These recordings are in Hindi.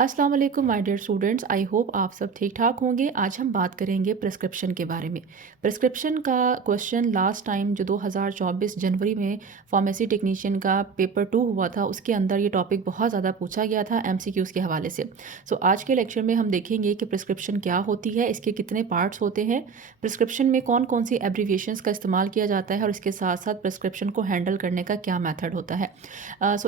अस्सलाम वालेकुम my dear students. I hope आप सब ठीक ठाक होंगे। आज हम बात करेंगे प्रिस्क्रिप्शन के बारे में। प्रिस्क्रिप्शन का क्वेश्चन लास्ट टाइम जो 2024 जनवरी में फार्मेसी टेक्नीशियन का पेपर 2 हुआ था, उसके अंदर ये टॉपिक बहुत ज़्यादा पूछा गया था एमसीक्यूज़ के हवाले से। आज के लेक्चर में हम देखेंगे कि प्रिस्क्रिप्शन क्या होती है, इसके कितने पार्ट्स होते हैं, प्रिस्क्रिप्शन में कौन कौन सी एब्रीविएशंस का इस्तेमाल किया जाता है और इसके साथ साथ प्रिस्क्रिप्शन को हैंडल करने का क्या मेथड होता है।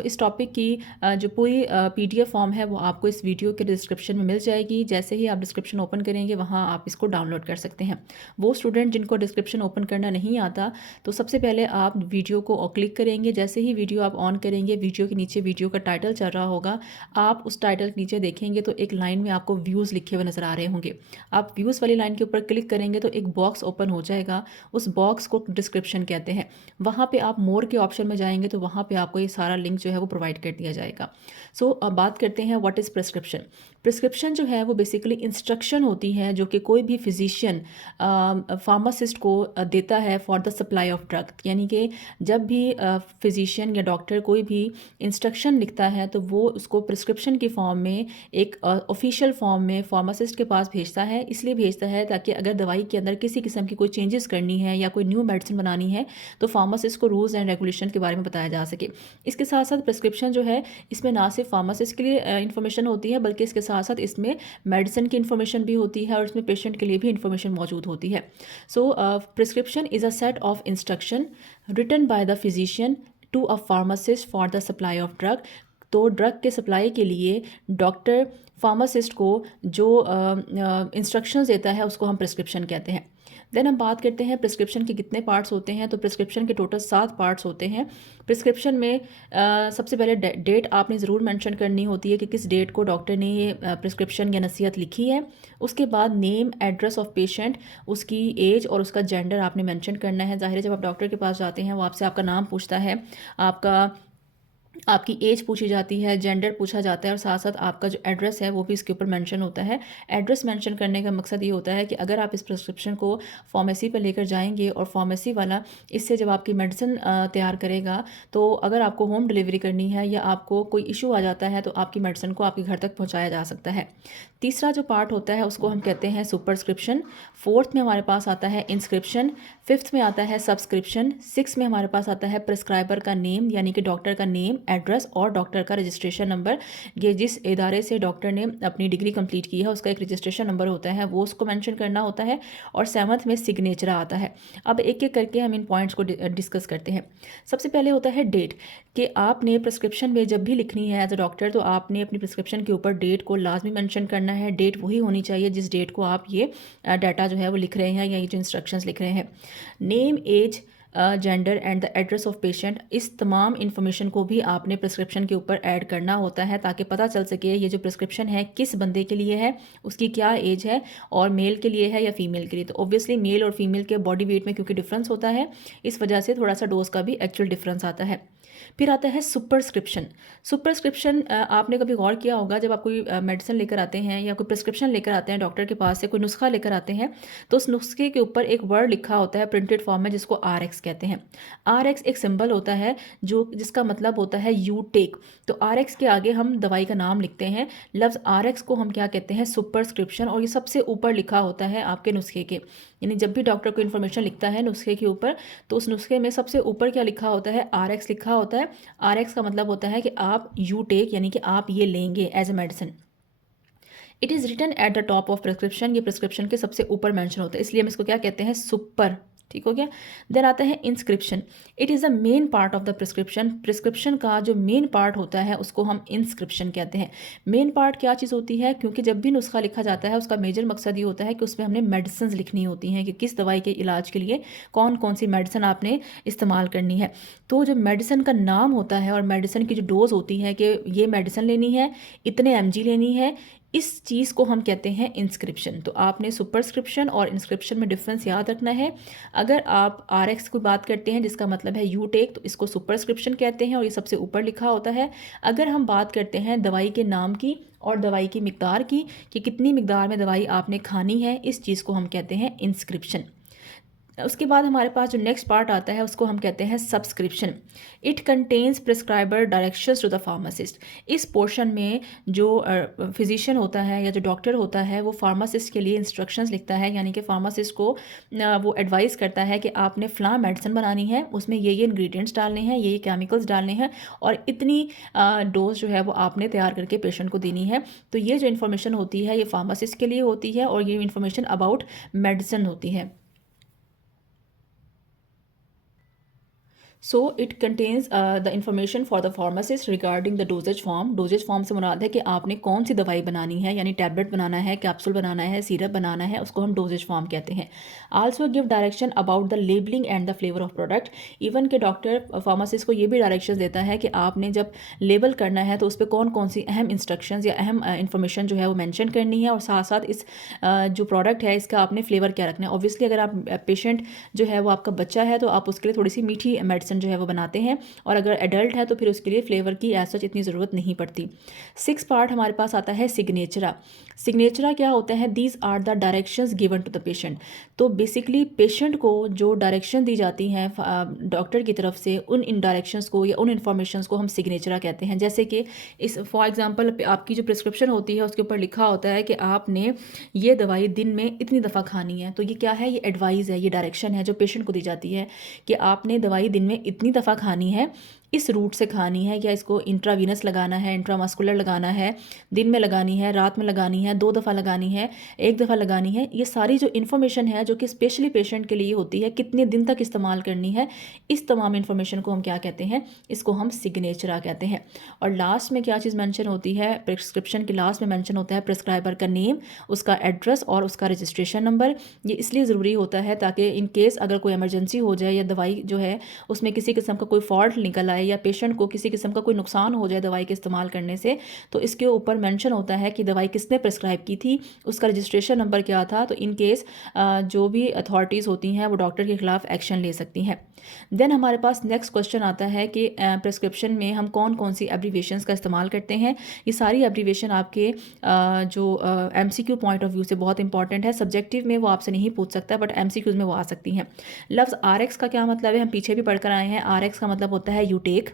इस टॉपिक की जो पूरी पीडीएफ फॉर्म है वो आपको इस वीडियो के डिस्क्रिप्शन में मिल जाएगी। जैसे ही आप डिस्क्रिप्शन ओपन करेंगे वहाँ आप इसको डाउनलोड कर सकते हैं। वो स्टूडेंट जिनको डिस्क्रिप्शन ओपन करना नहीं आता, तो सबसे पहले आप वीडियो को क्लिक करेंगे। जैसे ही वीडियो आप ऑन करेंगे, वीडियो के नीचे वीडियो का टाइटल चल रहा होगा, आप उस टाइटल के नीचे देखेंगे तो एक लाइन में आपको व्यूज़ लिखे हुए नज़र आ रहे होंगे। आप व्यूज़ वाली लाइन के ऊपर क्लिक करेंगे तो एक बॉक्स ओपन हो जाएगा। उस बॉक्स को डिस्क्रिप्शन कहते हैं। वहाँ पे आप मोर के ऑप्शन में जाएंगे तो वहाँ पे आपको ये सारा लिंक जो है वो प्रोवाइड कर दिया जाएगा। अब बात करते हैं व्हाट इज़ प्रिस्क्रिप्शन। प्रिस्क्रिप्शन जो है वो बेसिकली इंस्ट्रक्शन होती है जो कि कोई भी फिजिशियन फार्मासिस्ट को देता है for the supply of drug. यानी कि जब भी फिजिशियन या डॉक्टर कोई भी इंस्ट्रक्शन लिखता है तो वो उसको प्रिस्क्रिप्शन की फॉर्म में एक ऑफिशियल फॉर्म में फार्मासिस्ट के पास भेजता है। इसलिए भेजता है ताकि अगर दवाई के अंदर किसी किस्म की कोई चेंजेस करनी है या कोई न्यू मेडिसिन बनानी है तो फार्मासिस्ट को रूल्स एंड रेगुलेशन के बारे में बताया जा सके। इसके साथ साथ प्रिस्क्रिप्शन जो है इसमें ना सिर्फ फार्मासिस्ट के लिए इन्फॉर्मेशन होती है, बल्कि इसके साथ साथ इसमें मेडिसिन की इन्फॉर्मेशन भी होती है और इसमें पेशेंट के लिए भी इन्फॉर्मेशन मौजूद होती है। Prescription is a set of instruction written by the physician to a pharmacist for the supply of drug. तो ड्रग के सप्लाई के लिए डॉक्टर फार्मासिस्ट को जो इंस्ट्रक्शंस देता है उसको हम प्रिस्क्रिप्शन कहते हैं। देन हम बात करते हैं प्रिस्क्रिप्शन के कितने पार्ट्स होते हैं। तो प्रिस्क्रिप्शन के टोटल 7 पार्ट्स होते हैं। प्रिस्क्रिप्शन में सबसे पहले डेट आपने ज़रूर मेंशन करनी होती है कि किस डेट को डॉक्टर ने ये प्रिस्क्रिप्शन या नसीहत लिखी है। उसके बाद नेम, एड्रेस ऑफ पेशेंट, उसकी एज और उसका जेंडर आपने मेंशन करना है। ज़ाहिर है जब आप डॉक्टर के पास जाते हैं वो आपसे आपका नाम पूछता है, आपकी एज पूछी जाती है, जेंडर पूछा जाता है और साथ साथ आपका जो एड्रेस है वो भी इसके ऊपर मेंशन होता है। एड्रेस मेंशन करने का मकसद ये होता है कि अगर आप इस प्रिस्क्रिप्शन को फार्मेसी पर लेकर जाएंगे और फार्मेसी वाला इससे जब आपकी मेडिसिन तैयार करेगा, तो अगर आपको होम डिलीवरी करनी है या आपको कोई इशू आ जाता है तो आपकी मेडिसिन को आपके घर तक पहुँचाया जा सकता है। तीसरा जो पार्ट होता है उसको हम कहते हैं सुपरस्क्रिप्शन। फोर्थ में हमारे पास आता है इंस्क्रिप्शन। फिफ्थ में आता है सब्सक्रिप्शन। सिक्स में हमारे पास आता है प्रिस्क्राइबर का नेम, यानी कि डॉक्टर का नेम, एड्रेस और डॉक्टर का रजिस्ट्रेशन नंबर। ये जिस इदारे से डॉक्टर ने अपनी डिग्री कंप्लीट की है उसका एक रजिस्ट्रेशन नंबर होता है, वो उसको मेंशन करना होता है। और सेवंथ में सिग्नेचर आता है। अब एक एक करके हम इन पॉइंट्स को डिस्कस करते हैं। सबसे पहले होता है डेट, कि आपने प्रिस्क्रिप्शन में जब भी लिखनी है एज अ डॉक्टर तो आपने अपनी प्रिस्क्रिप्शन के ऊपर डेट को लाजमी मेंशन करना है। डेट वही होनी चाहिए जिस डेट को आप ये डाटा जो है वो लिख रहे हैं या ये जो इंस्ट्रक्शंस लिख रहे हैं। Name, age, gender and the address of patient, इस तमाम इन्फॉर्मेशन को भी आपने प्रिस्क्रिप्शन के ऊपर ऐड करना होता है ताकि पता चल सके ये जो प्रिस्क्रिप्शन है किस बंदे के लिए है, उसकी क्या एज है और मेल के लिए है या फीमेल के लिए। तो ऑब्वियसली मेल और फीमेल के बॉडी वेट में क्योंकि डिफरेंस होता है, इस वजह से थोड़ा सा डोज का भी एक्चुअल डिफरेंस आता है। फिर आता है सुपरस्क्रिप्शन। सुपरस्क्रिप्शन आपने कभी गौर किया होगा, जब आप कोई मेडिसिन लेकर आते हैं या कोई प्रिस्क्रिप्शन लेकर आते हैं डॉक्टर के पास से, कोई नुस्खा लेकर आते हैं, तो उस नुस्खे के ऊपर एक वर्ड लिखा होता है प्रिंटेड फॉर्म में जिसको RX कहते हैं। RX एक सिंबल होता है जो जिसका मतलब होता है यू टेक। तो RX के आगे हम दवाई का नाम लिखते हैं। लफ्ज़ RX को हम क्या कहते हैं, सुपरस्क्रिप्शन, और ये सबसे ऊपर लिखा होता है आपके नुस्खे के। यानी जब भी डॉक्टर को इन्फॉर्मेशन लिखता है नुस्खे के ऊपर तो उस नुस्खे में सबसे ऊपर क्या लिखा होता है, RX लिखा होता है। RX का मतलब होता है कि आप यू टेक, यानी कि आप ये लेंगे as a medicine. It is written at the top of prescription, ये प्रिस्क्रिप्शन के सबसे ऊपर मेंशन होता है, इसलिए हम इसको क्या कहते हैं, सुपर। ठीक हो गया। देन आता है inscription. It is the main part of the prescription. Prescription का जो मेन पार्ट होता है उसको हम इंस्क्रिप्शन कहते हैं। मेन पार्ट क्या चीज़ होती है, क्योंकि जब भी नुस्खा लिखा जाता है उसका मेजर मकसद ये होता है कि उसमें हमने मेडिसिन लिखनी होती हैं कि किस दवाई के इलाज के लिए कौन कौन सी मेडिसिन आपने इस्तेमाल करनी है। तो जो मेडिसिन का नाम होता है और मेडिसिन की जो डोज होती है कि ये मेडिसिन लेनी है, इतने mg लेनी है, इस चीज़ को हम कहते हैं इंस्क्रिप्शन। तो आपने सुपरस्क्रिप्शन और इंस्क्रिप्शन में डिफरेंस याद रखना है। अगर आप RX की बात करते हैं जिसका मतलब है यू टेक, तो इसको सुपरस्क्रिप्शन कहते हैं और ये सबसे ऊपर लिखा होता है। अगर हम बात करते हैं दवाई के नाम की और दवाई की मिकदार की कि कितनी मिकदार में दवाई आपने खानी है, इस चीज़ को हम कहते हैं इंस्क्रिप्शन। उसके बाद हमारे पास जो नेक्स्ट पार्ट आता है उसको हम कहते हैं subscription. It contains prescriber directions to the pharmacist. इस पोर्शन में जो फिजिशियन होता है या जो डॉक्टर होता है वो फार्मासिस्ट के लिए इंस्ट्रक्शंस लिखता है, यानी कि फार्मासिस्ट को वो एडवाइस करता है कि आपने फ़लाँ मेडिसिन बनानी है, उसमें ये इंग्रेडिएंट्स डालने हैं, ये केमिकल्स डालने हैं और इतनी डोज जो है वो आपने तैयार करके पेशेंट को देनी है। तो ये जो इन्फॉर्मेशन होती है ये फार्मासिस्ट के लिए होती है और ये इन्फॉर्मेशन अबाउट मेडिसिन होती है। So it contains the information for the pharmacist regarding the doses form. Doses form से मुराद है कि आपने कौन सी दवाई बनानी है, यानी टैबलेट बनाना है, कैप्सूल बनाना है, सिरप बनाना है, उसको हम डोजेज फॉर्म कहते हैं। Also give direction about the labelling and the flavour of product. Even के डॉक्टर फार्मासिस्ट को ये भी डायरेक्शन देता है कि आपने जब लेबल करना है तो उस पर कौन कौन सी अहम इंस्ट्रक्शंस या अहम इंफॉर्मेशन जो है वो मेंशन करनी है, और साथ साथ इस जो प्रोडक्ट है इसका आपने फ्लेवर क्या रखना है। ऑब्वियसली अगर आप पेशेंट जो है वो आपका बच्चा है तो आप उसके लिए थोड़ी सी मीठी मेडिसिन जो है वो बनाते हैं, और अगर एडल्ट है तो फिर उसके लिए फ्लेवर की एज सच इतनी ज़रूरत नहीं पड़ती। 6 पार्ट हमारे पास आता है सिग्नेचरा। सिग्नेचरा क्या होता है? These are the directions given to the patient. तो बेसिकली पेशेंट को जो डायरेक्शन दी जाती हैं डॉक्टर की तरफ से, उन इन डायरेक्शंस को या उन इन्फॉर्मेशंस को हम सिग्नेचरा कहते हैं। जैसे कि इस फॉर एग्जांपल आपकी जो प्रिस्क्रिप्शन होती है उसके ऊपर लिखा होता है कि आपने ये दवाई दिन में इतनी दफ़ा खानी है। तो ये क्या है? ये एडवाइस है, ये डायरेक्शन है जो पेशेंट को दी जाती है कि आपने दवाई दिन में इतनी दफ़ा खानी है, इस रूट से खानी है, या इसको इंट्रावीनस लगाना है, इंट्रामस्कुलर लगाना है, दिन में लगानी है, रात में लगानी है, 2 दफ़ा लगानी है, 1 दफ़ा लगानी है। ये सारी जो इन्फॉर्मेशन है जो कि स्पेशली पेशेंट के लिए होती है, कितने दिन तक इस्तेमाल करनी है, इस तमाम इन्फॉर्मेशन को हम क्या कहते हैं? इसको हम सिग्नेचरा कहते हैं। और लास्ट में क्या चीज़ मेंशन होती है? प्रिस्क्रिप्शन के लास्ट में मेंशन होता है प्रिस्क्राइबर का नेम, उसका एड्रेस और उसका रजिस्ट्रेशन नंबर। ये इसलिए ज़रूरी होता है ताकि इन केस अगर कोई इमरजेंसी हो जाए या दवाई जो है उसमें किसी किस्म का कोई फॉल्ट निकल आए या पेशेंट को किसी किस्म का कोई नुकसान हो जाए दवाई के इस्तेमाल करने से, तो इसके ऊपर मेंशन होता है कि दवाई किसने प्रिस्क्राइब की थी, उसका रजिस्ट्रेशन नंबर क्या था। तो इन केस जो भी अथॉरिटीज़ होती हैं वो डॉक्टर के खिलाफ एक्शन ले सकती हैं। देन हमारे पास नेक्स्ट क्वेश्चन आता है कि प्रिस्क्रिप्शन में हम कौन कौन सी एब्रीवेशंस का इस्तेमाल करते हैं। ये सारी एब्रीवेशन आपके जो MCQ पॉइंट ऑफ व्यू से बहुत इंपॉर्टेंट है। सब्जेक्टिव में वो आपसे नहीं पूछ सकता बट MCQs में वो आ सकती हैं। लफ्ज़ RX का क्या मतलब है? हम पीछे भी पढ़कर आए हैं। RX का मतलब होता है यू टेक।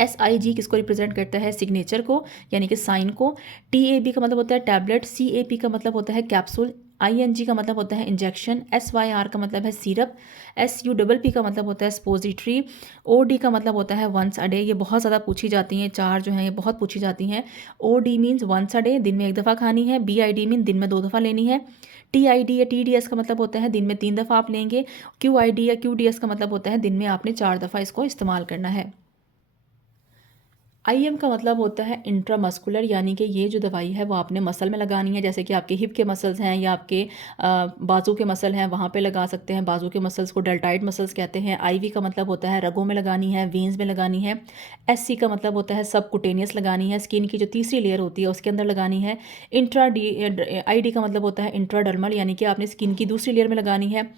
SIG किसको रिप्रेजेंट करता है? सिग्नेचर को, यानी कि साइन को। TAB का मतलब होता है टैबलेट। CAP का मतलब होता है कैप्सूल। ING का मतलब होता है इंजेक्शन। SYR का मतलब है सिरप। SUPP का मतलब होता है स्पोजिट्री। OD का मतलब होता है वंस अ डे। ये बहुत ज़्यादा पूछी जाती हैं, 4 जो हैं ये बहुत पूछी जाती हैं। OD means once a day, दिन में 1 दफ़ा खानी है। BID मीन दिन में 2 दफ़ा लेनी है। TID या TDS का मतलब होता है दिन में 3 दफ़ा आप लेंगे। QID या QDS का मतलब होता है दिन में आपने 4 दफ़ा इसको इस्तेमाल करना है। IM का मतलब होता है इंट्रामस्कुलर, यानी कि ये जो दवाई है वो आपने मसल में लगानी है। जैसे कि आपके हिप के मसल्स हैं या आपके बाजू के मसल हैं, वहाँ पे लगा सकते हैं। बाजू के मसल्स को डेल्टाइड मसल्स कहते हैं। IV का मतलब होता है रगों में लगानी है, वेन्स में लगानी है। SC का मतलब होता है सबकुटेनियस लगानी है, स्किन की जो तीसरी लेयर होती है उसके अंदर लगानी है। ID का मतलब होता है इंट्राडर्मल, यानी कि आपने स्किन की दूसरी लेयर में लगानी है।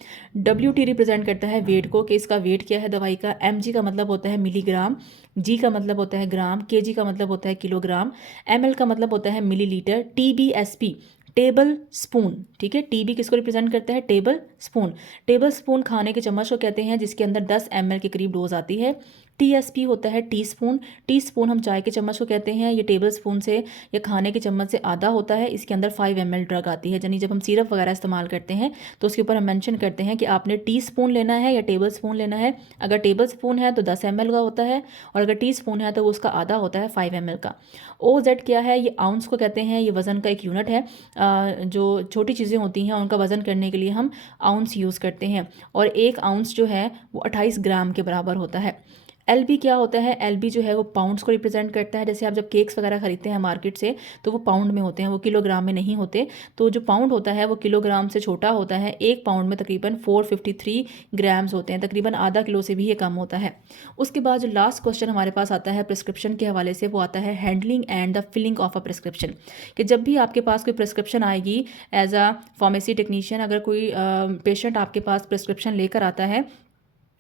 WT रिप्रेजेंट करता है वेट को, कि इसका वेट क्या है दवाई का। MG का मतलब होता है मिलीग्राम। G का मतलब होता है ग्राम। KG का मतलब होता है किलोग्राम। ML का मतलब होता है मिलीलीटर। TBSP टेबल स्पून, ठीक है। TB किसको रिप्रेजेंट करता है? Table spoon. टेबल स्पून खाने के चम्मच को कहते हैं जिसके अंदर 10 ml के करीब डोज आती है। TSP होता है टी स्पून। टी स्पून हम चाय के चम्मच को कहते हैं। ये टेबल स्पून से या खाने के चम्मच से आधा होता है। इसके अंदर 5 ml ड्रग आती है, यानी जब हम सिरप वगैरह इस्तेमाल करते हैं तो उसके ऊपर हम मेंशन करते हैं कि आपने टी स्पून लेना है या टेबल स्पून लेना है। अगर टेबल स्पून है तो 10 ml का होता है, और अगर टी स्पून है तो उसका आधा होता है 5 ml का। OZ क्या है? ये आउंस को कहते हैं। ये वज़न का एक यूनिट है। जो छोटी चीज़ें होती हैं उनका वज़न करने के लिए हम आउंस यूज़ करते हैं, और 1 आउंस जो है वो 28 ग्राम के बराबर होता है। LB क्या होता है? LB जो है वो पाउंड्स को रिप्रेजेंट करता है। जैसे आप जब केक्स वगैरह खरीदते हैं मार्केट से तो वो पाउंड में होते हैं, वो किलोग्राम में नहीं होते। तो जो पाउंड होता है वो किलोग्राम से छोटा होता है। 1 पाउंड में तकरीबन 453 ग्राम्स होते हैं, तकरीबन आधा किलो से भी ये कम होता है। उसके बाद जो लास्ट क्वेश्चन हमारे पास आता है प्रिस्क्रिप्शन के हवाले से, वो आता है handling and the filling of a prescription. कि जब भी आपके पास कोई प्रिस्क्रिप्शन आएगी एज अ फार्मेसी टेक्नीशियन, अगर कोई पेशेंट आपके पास प्रिस्क्रिप्शन लेकर आता है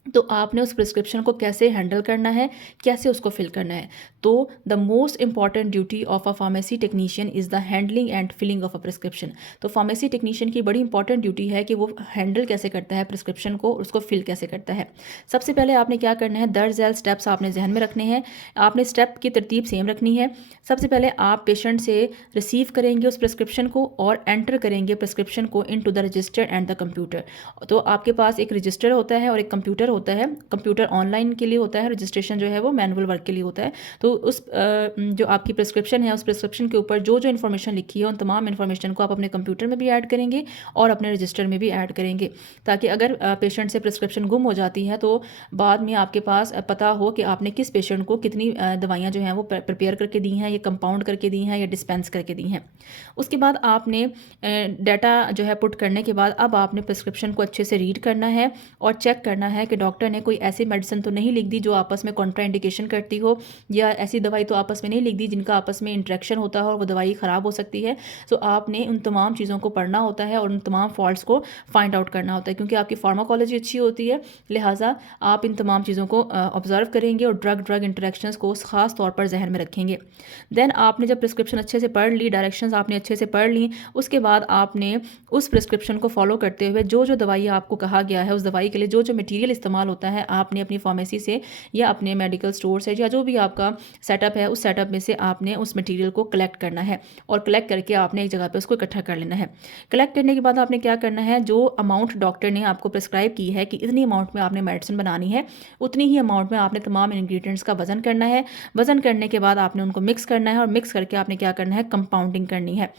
तो आपने उस प्रिस्क्रिप्शन को कैसे हैंडल करना है, कैसे उसको फिल करना है। तो the most important duty of a pharmacy technician is the handling and filling of a prescription. तो फार्मेसी टेक्नीशियन की बड़ी इंपॉर्टेंट ड्यूटी है कि वो हैंडल कैसे करता है प्रिस्क्रिप्शन को, उसको फिल कैसे करता है। सबसे पहले आपने क्या करना है, दर्ज झैल स्टेप्स आपने जहन में रखने हैं। आपने स्टेप की तरतीब सेम रखनी है। सबसे पहले आप पेशेंट से रिसीव करेंगे उस प्रिस्क्रिप्शन को और एंटर करेंगे प्रिस्क्रिप्शन को into the register and the computer. तो आपके पास एक रजिस्टर होता है और एक कंप्यूटर होता है। कंप्यूटर ऑनलाइन के लिए होता है, रजिस्ट्रेशन जो है वो मैनुअल वर्क के लिए होता है। तो उस जो आपकी प्रिस्क्रिप्शन है, उस प्रिस्क्रिप्शन के ऊपर जो जो इन्फॉर्मेशन लिखी है उन तमाम इन्फॉर्मेशन को आप अपने कंप्यूटर में भी ऐड करेंगे और अपने रजिस्टर में भी ऐड करेंगे, ताकि अगर पेशेंट से प्रिस्क्रिप्शन गुम हो जाती है तो बाद में आपके पास पता हो कि आपने किस पेशेंट को कितनी दवाइयाँ जो हैं वो प्रिपेयर करके दी हैं, या कंपाउंड करके दी हैं, या डिस्पेंस करके दी हैं। उसके बाद आपने डाटा जो है पुट करने के बाद अब आपने प्रिस्क्रिप्शन को अच्छे से रीड करना है और चेक करना है कि डॉक्टर ने कोई ऐसी मेडिसिन तो नहीं लिख दी जो आपस में कॉन्ट्राइंडिकेशन करती हो, या ऐसी दवाई तो आपस में नहीं लिख दी जिनका आपस में इंट्रैक्शन होता हो और वो दवाई ख़राब हो सकती है। सो आपने उन तमाम चीज़ों को पढ़ना होता है और उन तमाम फॉल्ट्स को फाइंड आउट करना होता है, क्योंकि आपकी फार्माकोलॉजी अच्छी होती है, लिहाजा आप इन तमाम चीज़ों को ऑब्जर्व करेंगे और ड्रग ड्रग इंटरेक्शंस को ख़ास तौर पर जहन में रखेंगे। देन आपने जब प्रिस्क्रिप्शन अच्छे से पढ़ ली, डायरेक्शंस आपने अच्छे से पढ़ ली, उसके बाद आपने उस प्रिस्क्रिप्शन को फॉलो करते हुए जो जो दवाई आपको कहा गया है, उस दवाई के लिए जो जो मटेरियल इस्तेमाल होता है, आपने अपनी फार्मेसी से या अपने मेडिकल स्टोर से या जो भी आपका सेटअप है उस सेटअप में से आपने उस मटेरियल को कलेक्ट करना है और कलेक्ट करके आपने एक जगह पे उसको इकट्ठा कर लेना है। कलेक्ट करने के बाद आपने क्या करना है, जो अमाउंट डॉक्टर ने आपको प्रिस्क्राइब की है कि इतनी अमाउंट में आपने मेडिसिन बनानी है, उतनी ही अमाउंट में आपने तमाम इंग्रेडिएंट्स का वज़न करना है। वज़न करने के बाद आपने उनको मिक्स करना है और मिक्स करके आपने क्या करना है, कंपाउंडिंग करनी है।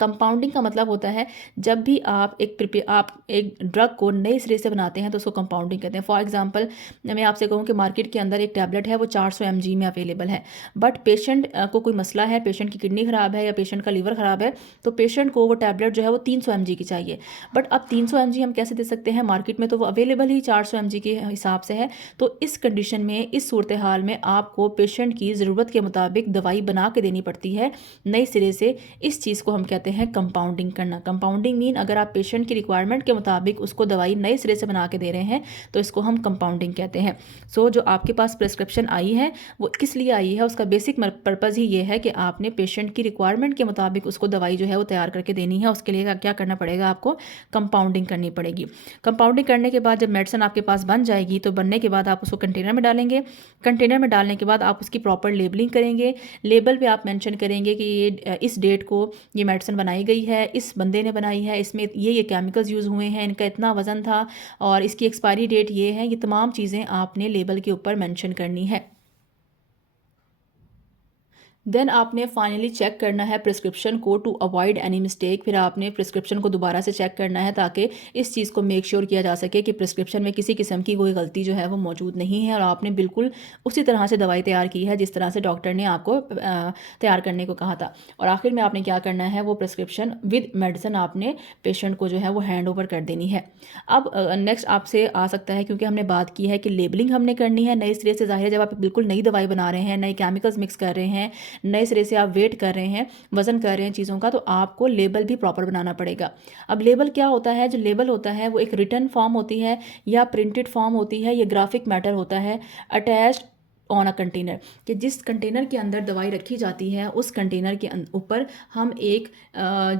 कंपाउंडिंग का मतलब होता है जब भी आप एक ड्रग को नए सिरे से बनाते हैं तो उसको कंपाउंडिंग कहते हैं। फॉर एग्जांपल मैं आपसे कहूँ कि मार्केट के अंदर एक टैबलेट है वो 400 mg में अवेलेबल है, बट पेशेंट को कोई मसला है, पेशेंट की किडनी ख़राब है या पेशेंट का लीवर ख़राब है, तो पेशेंट को वो टैबलेट जो है वो 300 mg की चाहिए। बट अब 300 mg हम कैसे दे सकते हैं, मार्केट में तो वो अवेलेबल ही 400 mg के हिसाब से है। तो इस कंडीशन में, इस सूरत हाल में आपको पेशेंट की ज़रूरत के मुताबिक दवाई बना के देनी पड़ती है नए सिरे से। इस चीज़ को हम कहते हैं कंपाउंडिंग करना। कंपाउंडिंग मीन अगर आप पेशेंट की रिक्वायरमेंट के मुताबिक उसको दवाई नए सिरे से बना के दे रहे हैं तो इसको हम कंपाउंडिंग कहते हैं। सो जो आपके पास प्रिस्क्रिप्शन आई है वो किस लिए आई है, उसका बेसिक पर्पज़ ही ये है कि आपने पेशेंट की रिक्वायरमेंट के मुताबिक उसको दवाई जो है वो तैयार करके देनी है। उसके लिए क्या करना पड़ेगा, आपको कंपाउंडिंग करनी पड़ेगी। कंपाउंडिंग करने के बाद जब मेडिसिन आपके पास बन जाएगी तो बनने के बाद आप उसको कंटेनर में डालेंगे। कंटेनर में डालने के बाद आप उसकी प्रॉपर लेबलिंग करेंगे। लेबल पे आप मेंशन करेंगे कि ये इस डेट को ये मेडिसिन बनाई गई है, इस बंदे ने बनाई है, इसमें ये केमिकल्स यूज़ हुए हैं, इनका इतना वज़न था और इसकी एक्सपायरी डेट ये है। ये तमाम चीज़ें आपने लेबल के ऊपर मेंशन करनी है। देन आपने फाइनली चेक करना है प्रिस्क्रिप्शन को टू अवॉइड एनी मिस्टेक। फिर आपने प्रिस्क्रिप्शन को दोबारा से चेक करना है ताकि इस चीज़ को मेक श्योर किया जा सके कि प्रिस्क्रिप्शन में किसी किस्म की कोई गलती जो है वो मौजूद नहीं है और आपने बिल्कुल उसी तरह से दवाई तैयार की है जिस तरह से डॉक्टर ने आपको तैयार करने को कहा था। और आखिर में आपने क्या करना है, वो प्रिस्क्रिप्शन विद मेडिसिन आपने पेशेंट को जो है वो हैंड ओवर कर देनी है। अब नेक्स्ट आपसे आ सकता है, क्योंकि हमने बात की है कि लेबलिंग हमने करनी है नए सिरे से। ज़ाहिर है जब आप बिल्कुल नई दवाई बना रहे हैं, नए केमिकल्स मिक्स कर रहे हैं, नए सिरे से आप वेट कर रहे हैं, वज़न कर रहे हैं चीज़ों का, तो आपको लेबल भी प्रॉपर बनाना पड़ेगा। अब लेबल क्या होता है, जो लेबल होता है वो एक रिटन फॉर्म होती है या प्रिंटेड फॉर्म होती है, ये ग्राफिक मैटर होता है अटैच्ड ऑन अ कंटेनर, कि जिस कंटेनर के अंदर दवाई रखी जाती है उस कंटेनर के ऊपर हम एक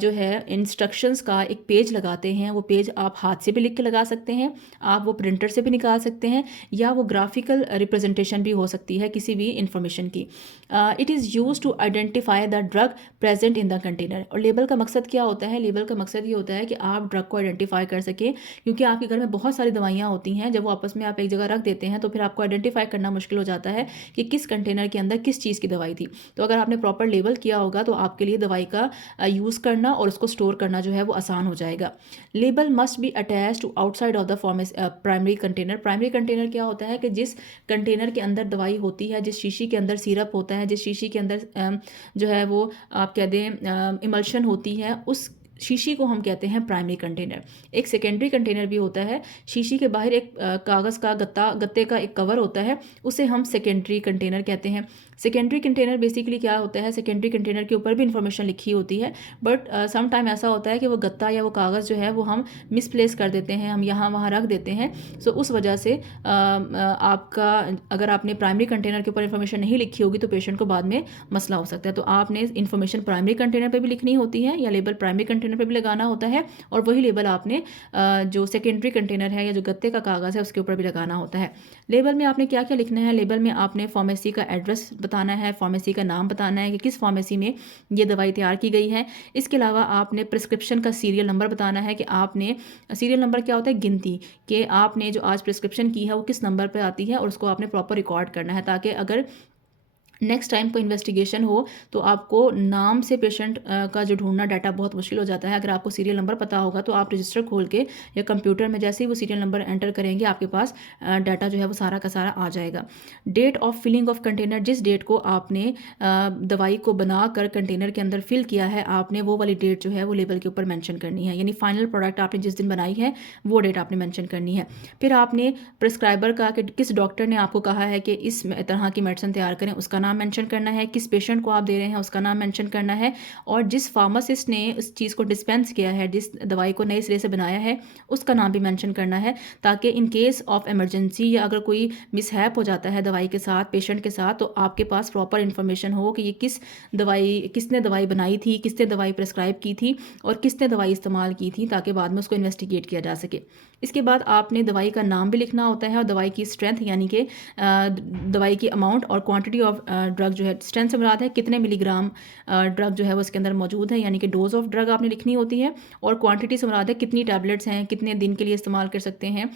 जो है इंस्ट्रक्शंस का एक पेज लगाते हैं। वो पेज आप हाथ से भी लिख के लगा सकते हैं, आप वो प्रिंटर से भी निकाल सकते हैं, या वो ग्राफिकल रिप्रेजेंटेशन भी हो सकती है किसी भी इंफॉर्मेशन की। It is use to identify the drug present in the container. और लेबल का मकसद क्या होता है, लेबल का मकसद ये होता है कि आप ड्रग को आइडेंटिफाई कर सकें, क्योंकि आपके घर में बहुत सारी दवाइयाँ होती हैं, जब वो आपस में आप एक जगह रख देते हैं तो फिर आपको आइडेंटिफाई करना मुश्किल हो जाता है कि किस कंटेनर के अंदर किस चीज़ की दवाई थी। तो अगर आपने प्रॉपर लेबल किया होगा तो आपके लिए दवाई का यूज़ करना और उसको स्टोर करना जो है वो आसान हो जाएगा। Label must be attach to outside of the primary container. Primary container क्या होता है कि जिस कंटेनर के अंदर दवाई होती है, जिस शीशी के अंदर सिरप होता है, जिस शीशी के अंदर जो है वो आप कह दें इमल्शन होती है, उस शीशी को हम कहते हैं प्राइमरी कंटेनर। एक सेकेंडरी कंटेनर भी होता है, शीशी के बाहर एक कागज़ का गत्ते का एक कवर होता है, उसे हम सेकेंडरी कंटेनर कहते हैं। सेकेंडरी कंटेनर बेसिकली क्या होता है, सेकेंडरी कंटेनर के ऊपर भी इंफॉर्मेशन लिखी होती है, बट सम टाइम ऐसा होता है कि वो गत्ता या वो कागज़ जो है वो हम मिसप्लेस कर देते हैं, हम यहाँ वहाँ रख देते हैं। सो उस वजह से आपका, अगर आपने प्राइमरी कंटेनर के ऊपर इंफॉर्मेशन नहीं लिखी होगी तो पेशेंट को बाद में मसला हो सकता है। तो आपने इंफॉर्मेशन प्राइमरी कंटेनर पर भी लिखनी होती है या लेबल प्राइमरी कंटेनर पर भी लगाना होता है, और वही लेबल आपने जो सेकेंडरी कंटेनर है या जो गत्ते का कागज़ है उसके ऊपर भी लगाना होता है। लेबल में आपने क्या क्या लिखना है, लेबल में आपने फार्मेसी का एड्रेस बताना है, फार्मेसी का नाम बताना है कि किस फार्मेसी में ये दवाई तैयार की गई है। इसके अलावा आपने प्रिस्क्रिप्शन का सीरियल नंबर बताना है कि आपने, सीरियल नंबर क्या होता है, गिनती, कि आपने जो आज प्रिस्क्रिप्शन की है वो किस नंबर पर आती है, और उसको आपने प्रॉपर रिकॉर्ड करना है, ताकि अगर नेक्स्ट टाइम कोई इन्वेस्टिगेशन हो तो आपको नाम से पेशेंट का जो ढूंढना डाटा बहुत मुश्किल हो जाता है। अगर आपको सीरियल नंबर पता होगा तो आप रजिस्टर खोल के या कंप्यूटर में जैसे ही वो सीरियल नंबर एंटर करेंगे आपके पास डाटा जो है वो सारा का सारा आ जाएगा। Date of filling of container, जिस डेट को आपने दवाई को बना कर कंटेनर के अंदर फिल किया है, आपने वो वाली डेट जो है वो लेबल के ऊपर मैंशन करनी है, यानी फाइनल प्रोडक्ट आपने जिस दिन बनाई है वो डेट आपने मैंशन करनी है। फिर आपने प्रिस्क्राइबर का, कि किस डॉक्टर ने आपको कहा है कि इस तरह की मेडिसिन तैयार करें, उसका नाम मेंशन करना है, किस पेशेंट को आप दे रहे हैं उसका नाम मेंशन करना है, और जिस फार्मासिस्ट ने उस चीज़ को डिस्पेंस किया है, जिस दवाई को नए सिरे से बनाया है, उसका नाम भी मेंशन करना है, ताकि इन केस ऑफ इमरजेंसी या अगर कोई मिसहैप हो जाता है दवाई के साथ, पेशेंट के साथ, तो आपके पास प्रॉपर इन्फॉर्मेशन हो कि ये किसने दवाई बनाई थी, किसने दवाई प्रिस्क्राइब की थी और किसने दवाई इस्तेमाल की थी, ताकि बाद में उसको इन्वेस्टिगेट किया जा सके। इसके बाद आपने दवाई का नाम भी लिखना होता है और दवाई की स्ट्रेंथ, यानी कि दवाई की अमाउंट और क्वांटिटी ऑफ ड्रग जो है, स्ट्रेंथ से मुराद है कितने मिलीग्राम ड्रग जो है वो उसके अंदर मौजूद है, यानी कि डोज ऑफ ड्रग आपने लिखनी होती है, और क्वांटिटी से मुराद है कितनी टैबलेट्स हैं, कितने दिन के लिए इस्तेमाल कर सकते हैं,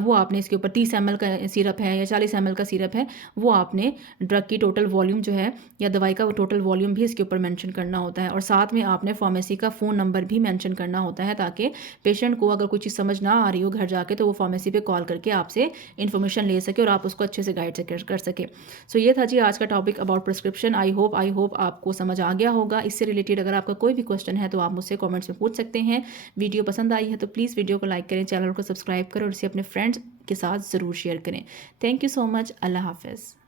वो आपने इसके ऊपर 30 ml का सिरप है या 40 ml का सिरप है, वो आपने ड्रग की टोटल वॉल्यूम जो है या दवाई का वो टोटल वॉल्यूम भी इसके ऊपर मेंशन करना होता है, और साथ में आपने फार्मेसी का फ़ोन नंबर भी मेंशन करना होता है, ताकि पेशेंट को अगर कोई चीज़ समझ ना आ रही हो घर जाके तो वो फार्मेसी पे कॉल करके आपसे इन्फॉर्मेशन ले सके और आप उसको अच्छे से गाइड कर सके। सो ये था जी आज का topic about prescription. I hope आपको समझ आ गया होगा। इससे रिलेटेड अगर आपका कोई भी क्वेश्चन है तो आप मुझसे कमेंट्स में पूछ सकते हैं। वीडियो पसंद आई है तो प्लीज़ वीडियो को लाइक करें, चैनल को सब्सक्राइब करें और इसे अपने फ्रेंड्स के साथ ज़रूर शेयर करें। Thank you so much. अल्लाह हाफ़िज़।